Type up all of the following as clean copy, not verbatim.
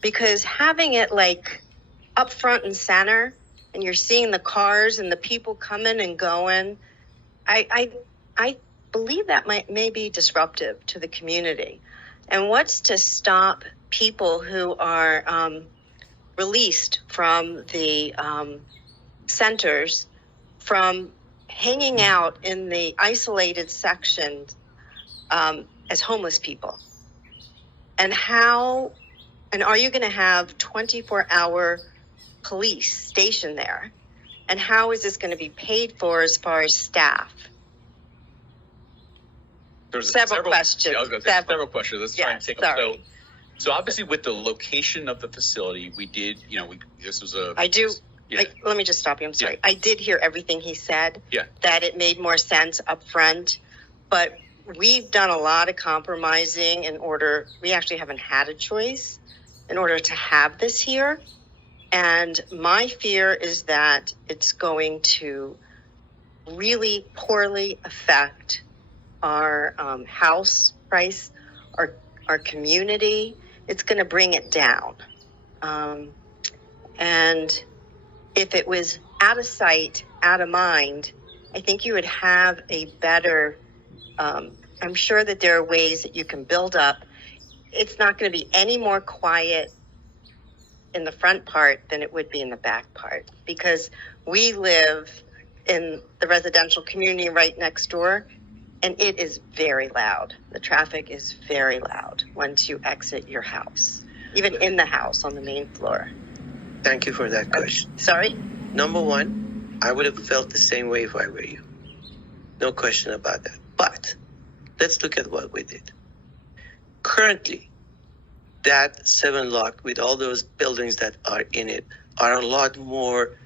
because having it like up front and center, and you're seeing the cars and the people coming and going, I believe that may be disruptive to the community. And what's to stop people who are released from the centers from hanging out in the isolated sections as homeless people? And are you going to have 24-hour police stationed there? And how is this going to be paid for as far as staff? There's several questions. Yeah, I was going to say several questions. Let's try and take them. So obviously with the location of the facility, we did, this was a... Let me just stop you. I'm sorry. Yeah. I did hear everything he said. Yeah. That it made more sense up front, but we've done a lot of compromising we actually haven't had a choice in order to have this here. And my fear is that it's going to really poorly affect our house price, our community. It's going to bring it down. And if it was out of sight, out of mind, I think you would have a better, I'm sure that there are ways that you can build up. It's not going to be any more quiet in the front part than it would be in the back part, because we live in the residential community right next door, and it is very loud. The traffic is very loud once you exit your house, even in the house on the main floor. Thank you for that question. Sorry? Number one, I would have felt the same way if I were you. No question about that. But let's look at what we did. Currently, that 7 block with all those buildings that are in it are a lot more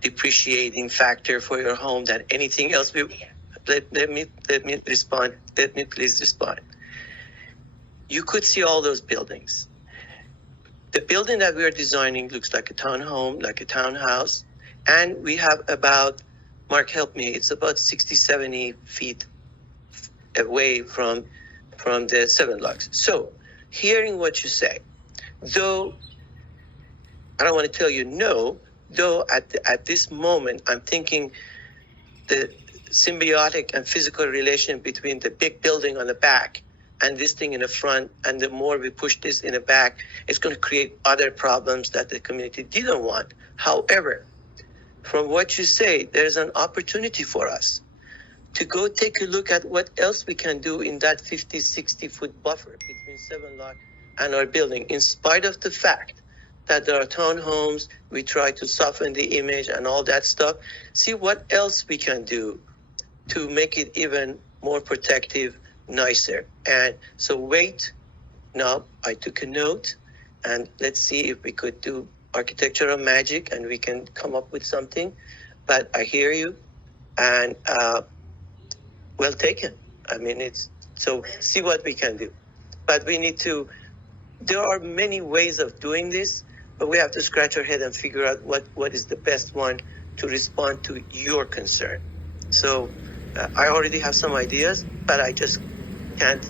depreciating factor for your home than anything else. Let me respond. Let me please respond. You could see all those buildings. The building that we are designing looks like a townhome, like a townhouse. And we have about, Mark, help me, it's about 60, 70 feet away from the 7 blocks. So, hearing what you say, though I don't want to tell you no, though at this moment I'm thinking the symbiotic and physical relation between the big building on the back and this thing in the front, and the more we push this in the back, it's going to create other problems that the community didn't want. However, from what you say, there's an opportunity for us to go take a look at what else we can do in that 50, 60-foot buffer between 7 block and our building. In spite of the fact that there are townhomes, we try to soften the image and all that stuff. See what else we can do to make it even more protective, nicer. And so wait, now I took a note, and let's see if we could do architectural magic and we can come up with something. But I hear you, and well taken. I mean, so see what we can do. But we need to, there are many ways of doing this, but we have to scratch our head and figure out what is the best one to respond to your concern. So I already have some ideas, but I just can't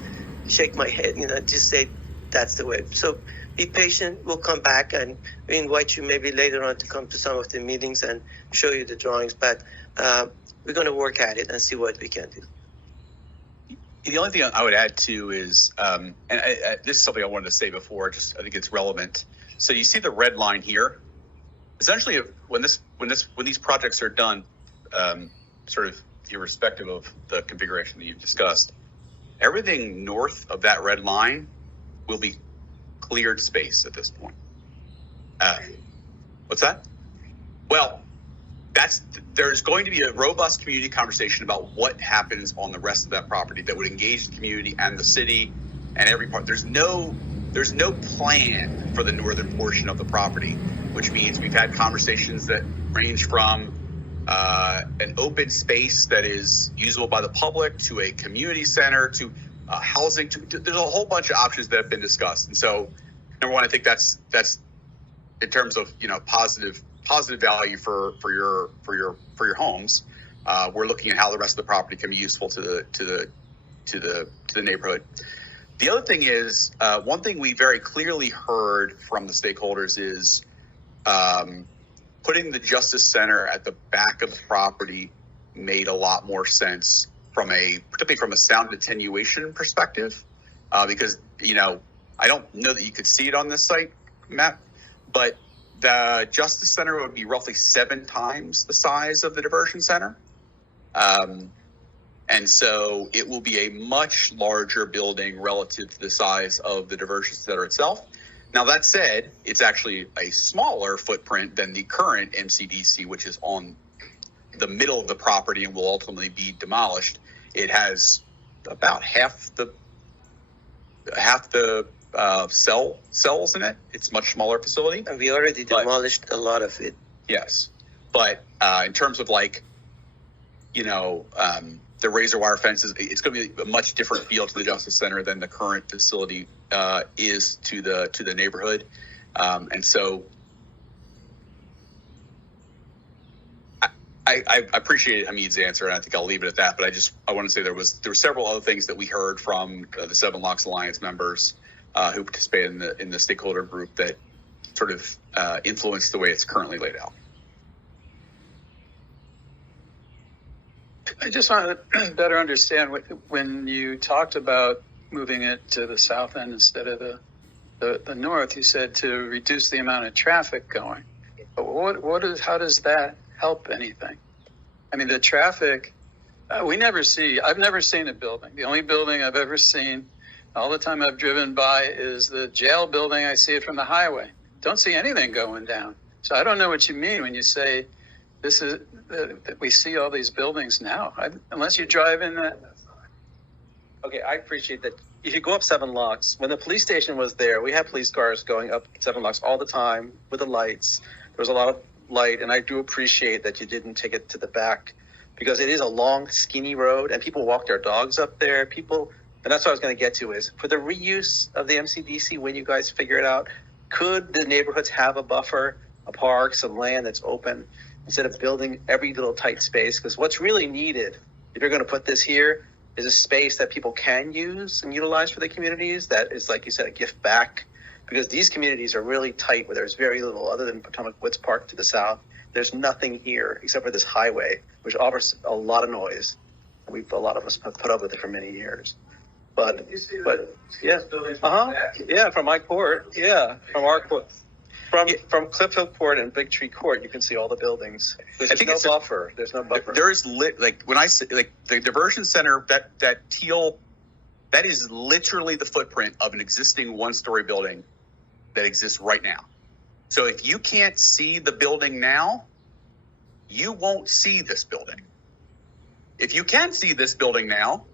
shake my head, just say that's the way. So be patient. We'll come back, and we invite you maybe later on to come to some of the meetings and show you the drawings. But we're going to work at it and see what we can do. The only thing I would add too is, this is something I wanted to say before. I think it's relevant. So you see the red line here. Essentially, when these projects are done, sort of irrespective of the configuration that you've discussed, everything north of that red line will be cleared space at this point. What's that? Well, there's going to be a robust community conversation about what happens on the rest of that property that would engage the community and the city and every part. There's no plan for the northern portion of the property, which means we've had conversations that range from an open space that is usable by the public to a community center to housing. There's a whole bunch of options that have been discussed. And so, number one, I think that's in terms of positive value for your homes. We're looking at how the rest of the property can be useful to the neighborhood. The other thing is, one thing we very clearly heard from the stakeholders is putting the Justice Center at the back of the property made a lot more sense particularly from a sound attenuation perspective, because, I don't know that you could see it on this site, Matt, but the Justice Center would be roughly 7 times the size of the Diversion Center. And so it will be a much larger building relative to the size of the Diversion Center itself. Now, that said, it's actually a smaller footprint than the current MCDC, which is on the middle of the property and will ultimately be demolished. It has about half the cells in it. It's a much smaller facility. And we already demolished a lot of it. Yes. But in terms of the razor wire fences, it's going to be a much different feel to the Justice Center than the current facility is to the neighborhood. And so I appreciate Hamid's answer, and I think I'll leave it at that. But I want to say there were several other things that we heard from the Seven Locks Alliance members who participated in the stakeholder group that sort of influenced the way it's currently laid out. I just want to better understand when you talked about moving it to the south end instead of the north. You said to reduce the amount of traffic going. But how does that help anything? I mean, the traffic, I've never seen a building. The only building I've ever seen all the time I've driven by is the jail building. I see it from the highway. Don't see anything going down. So I don't know what you mean when you say this is that we see all these buildings now. Unless you drive in that. Okay, I appreciate that. If you go up Seven Locks, when the police station was there, we had police cars going up Seven Locks all the time with the lights. There was a lot of light, and I do appreciate that you didn't take it to the back because it is a long, skinny road, and people walk their dogs up there. And that's what I was going to get to is for the reuse of the MCDC, when you guys figure it out, could the neighborhoods have a buffer, a park, some land that's open instead of building every little tight space? Because what's really needed, if you're going to put this here, is a space that people can use and utilize for the communities that is, like you said, a gift back. Because these communities are really tight where there's very little other than Potomac Woods Park to the south. There's nothing here except for this highway, which offers a lot of noise. A lot of us have put up with it for many years. But yeah, yeah, from my court, from our court, from Cliff Hill Court and Big Tree Court, you can see all the buildings. There's no buffer. There's no buffer. There is when I say the Diversion Center, that teal, that is literally the footprint of an existing one-story building that exists right now. So if you can't see the building now, you won't see this building. If you can see this building now,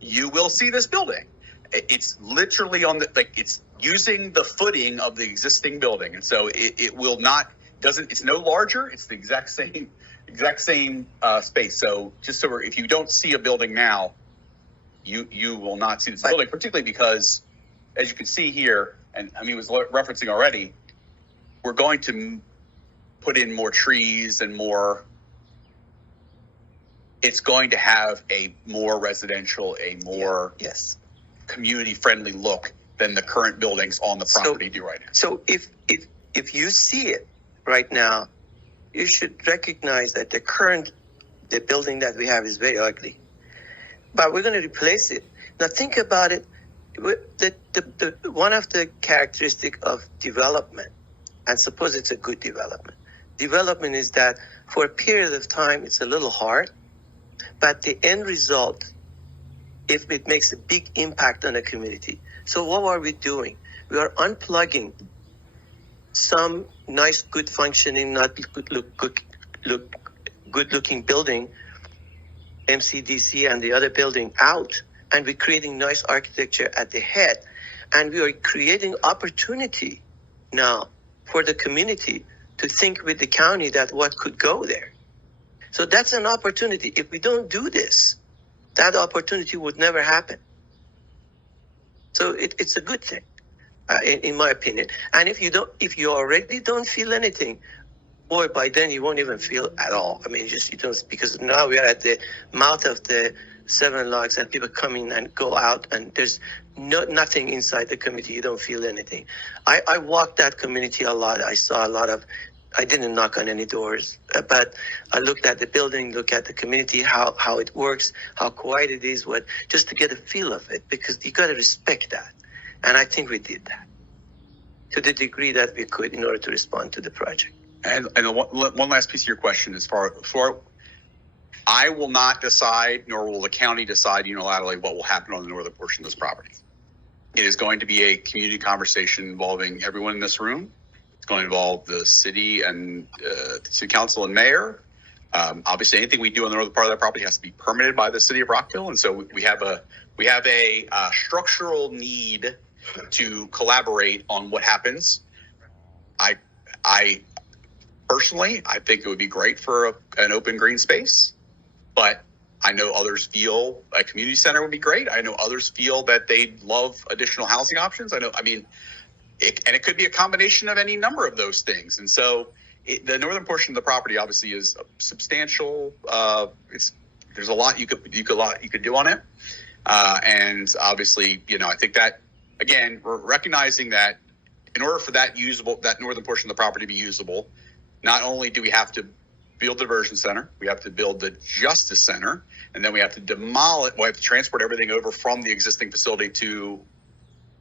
you will see this building. It's literally it's using the footing of the existing building. And so it will not, it's no larger. It's the exact same space. So if you don't see a building now, you will not see this building, particularly because, as you can see here, and was referencing already, we're going to put in more trees and more. It's going to have a more residential, community-friendly look than the current buildings on the property do right now. So if you see it right now, you should recognize that the building that we have is very ugly. But we're going to replace it. Now think about it. The one of the characteristics of development, and suppose it's a good development is that for a period of time it's a little hard, but the end result, if it makes a big impact on the community. So what are we doing? We are unplugging some nice, good functioning, not good looking building, MCDC and the other building out, and we're creating nice architecture at the head. And we are creating opportunity now for the community to think with the county that what could go there. So that's an opportunity. If we don't do this, that opportunity would never happen. So it's a good thing, in my opinion. And if you already don't feel anything, boy, by then you won't even feel at all. You don't, because now we are at the mouth of the Seven Locks and people come in and go out, and there's nothing inside the community. You don't feel anything. I walked that community a lot. I saw a lot of, I didn't knock on any doors, but I looked at the building, look at the community, how it works, how quiet it is, just to get a feel of it, because you got to respect that. And I think we did that to the degree that we could in order to respond to the project. And one last piece of your question is for I will not decide, nor will the county decide unilaterally what will happen on the northern portion of this property. It is going to be a community conversation involving everyone in this room. It's going to involve the city and city council and mayor. Obviously, anything we do on the northern part of that property has to be permitted by the city of Rockville, and so we have a structural need to collaborate on what happens. I personally, I think it would be great for an open green space, but I know others feel a community center would be great. I know others feel that they'd love additional housing options. It could be a combination of any number of those things. And so the northern portion of the property obviously is substantial. There's a lot you could do on it. And obviously, I think that, again, we're recognizing that in order for that northern portion of the property to be usable, not only do we have to build the diversion center, we have to build the justice center, and then we have to demolish, we have to transport everything over from the existing facility to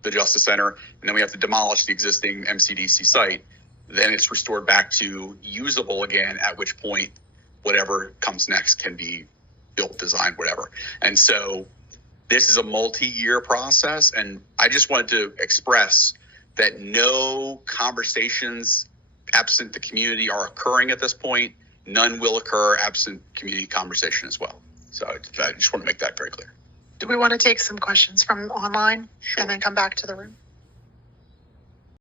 the justice center, and then we have to demolish the existing MCDC site. Then it's restored back to usable again, at which point whatever comes next can be built, designed, whatever. And so this is a multi-year process, and I just wanted to express that no conversations absent the community are occurring at this point. None will occur absent community conversation as well. So I just want to make that very clear. Do we want to take some questions from online and then come back to the room?